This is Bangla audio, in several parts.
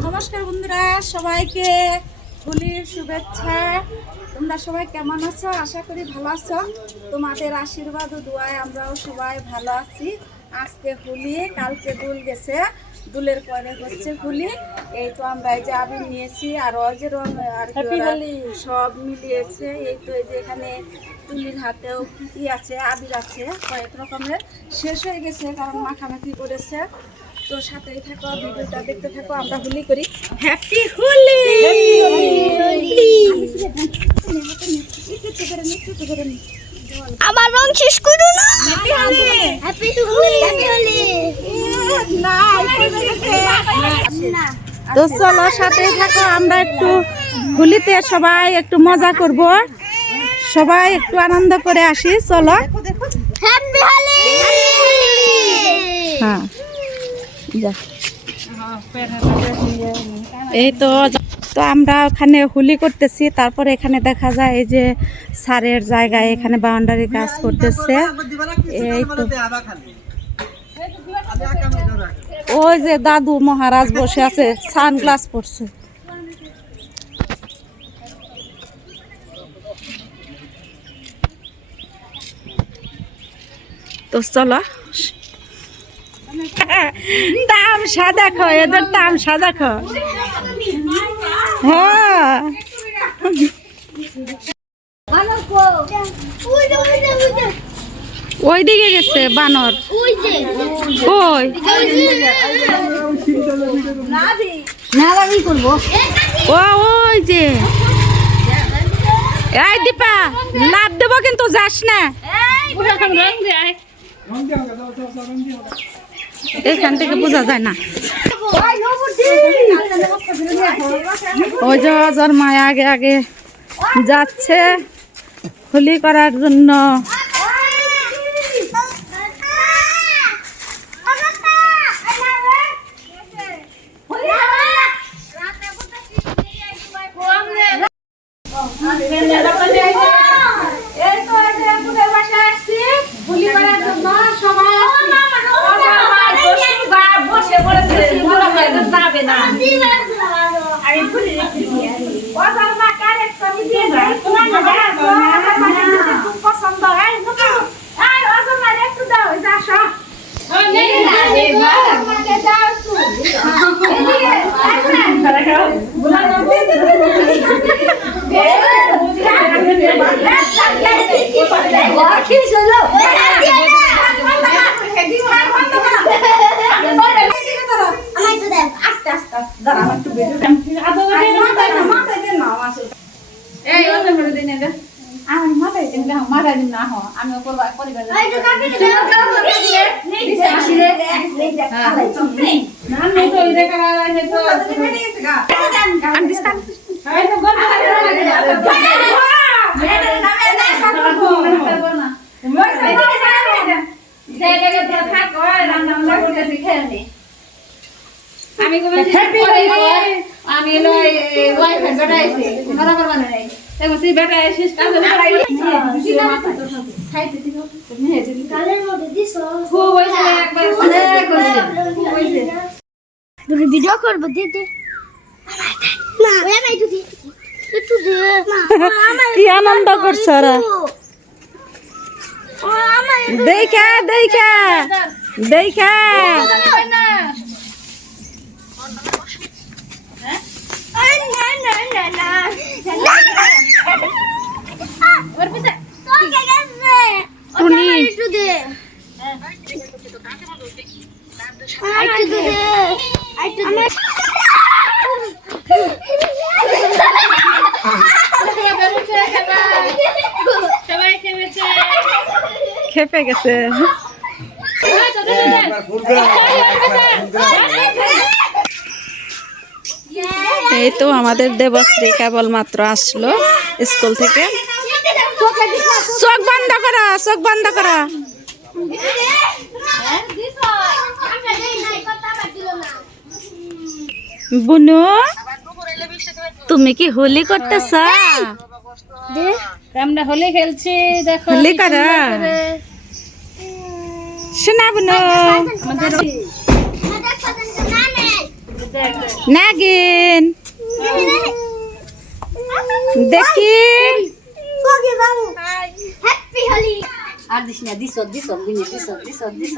নমস্কার বন্ধুরা, সবাইকে হোলির শুভেচ্ছা। তোমরা সবাই কেমন আছো? আশা করি ভালো আছো। তোমাদের আশীর্বাদ ও দোয়ায় আমরাও সবাই ভালো আছি। আজকে হোলি, কালকে দুল গেছে, দুলের পরে হচ্ছে হোলি। এই তো আমরা এই যে আবির নিয়েছি আর ওই যে রং আর সব মিলিয়েছে। এই তো এই যে এখানে তুলির হাতেও কি আছে, আবির আছে কয়েক রকমের। শেষ হয়ে গেছে কারণ মাখামাখি করেছে। তো সাথেই থাকো, ভিডিওটা দেখতে থাকো, আমরা হোলি করি। হ্যাপি হোলি। আমার রং শেষ করো না। হ্যাপি হোলি। তো চলো সাথেই থাকো, আমরা একটু হোলিতে সবাই একটু মজা করব, সবাই একটু আনন্দ করে আসি। চলো। হ্যাপি হোলি। হ্যাঁ, এই তো আমরা ওখানে হোলি করতেছি। তারপরে এখানে দেখা যায় এই যে সারের জায়গায় এখানে বাউন্ডারি কাজ করতেছে। এই তো ওই যে দাদু মহারাজ বসে আছে, সানগ্লাস পরছে। তো চলো, তামসা দেখো, এদের তামসা দেখো। হ্যাঁ, ওই দিকে গেছে বানর। কই ও, ওই যে এই দীপা, লাভ দেবো কিন্তু যাস না। এখান থেকে বোঝা যায় না। ওই যে অজর মায়া আগে আগে যাচ্ছে হোলি করার জন্য। ভিডিও করবো দিদি, কি আনন্দ করছ দেখা দেখা দেখা। খেপে গেছে। এই তো আমাদের দেবশ্রী কেবলমাত্র আসলো স্কুল থেকে। চোখ বন্ধ করো, চোখ বন্ধ করো। বুনু, তুমি কি হোলি করতেছ? আমরা হোলি খেলছি, দেখো হোলি করা শোনা বুনু। নাগিন দেখি হ্যাপি হোলি আর দিস না this this this this this this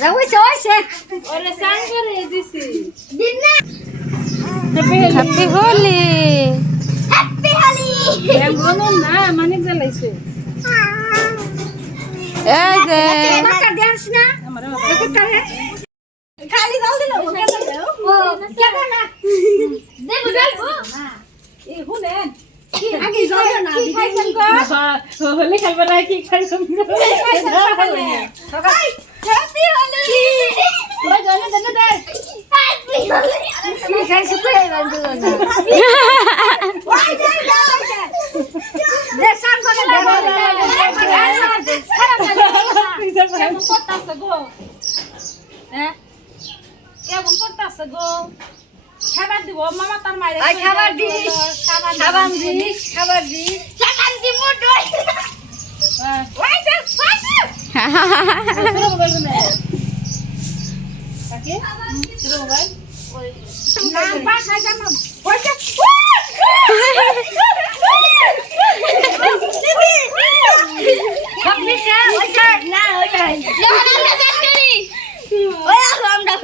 যাও ওইছে ওরে সাং করে দিছি দিন না হ্যাপি হোলি হ্যাপি হোলি এমন না মানে জ্বালাইছে এই যে টাকা দেনস না খালি দাও দিলো ও কেন না দেব দেব এই শুনেন আগে যাও না কি খাইছেন গো হলে খেলবে না কি খাইছো হ্যাপি হোলি ওই জানে জানে দে হ্যাপি হোলি কি খাইছো কই রান্দু না ওই যে দে সান করে কেমন করতাছে গো হ্যাঁ কেমন করতাছে গো খাবার দিব মামা তার মাইরে আই খাবার দিস খাবার দিস খাবার দিস সাকান দি মুডই ওই যে ফাসু শুরু মোবাইল না কাকে শুরু মোবাইল না বাসায় জানো ওই যে সব নিছে ওইটা না ওইটা আমরা জানি ওই আমরা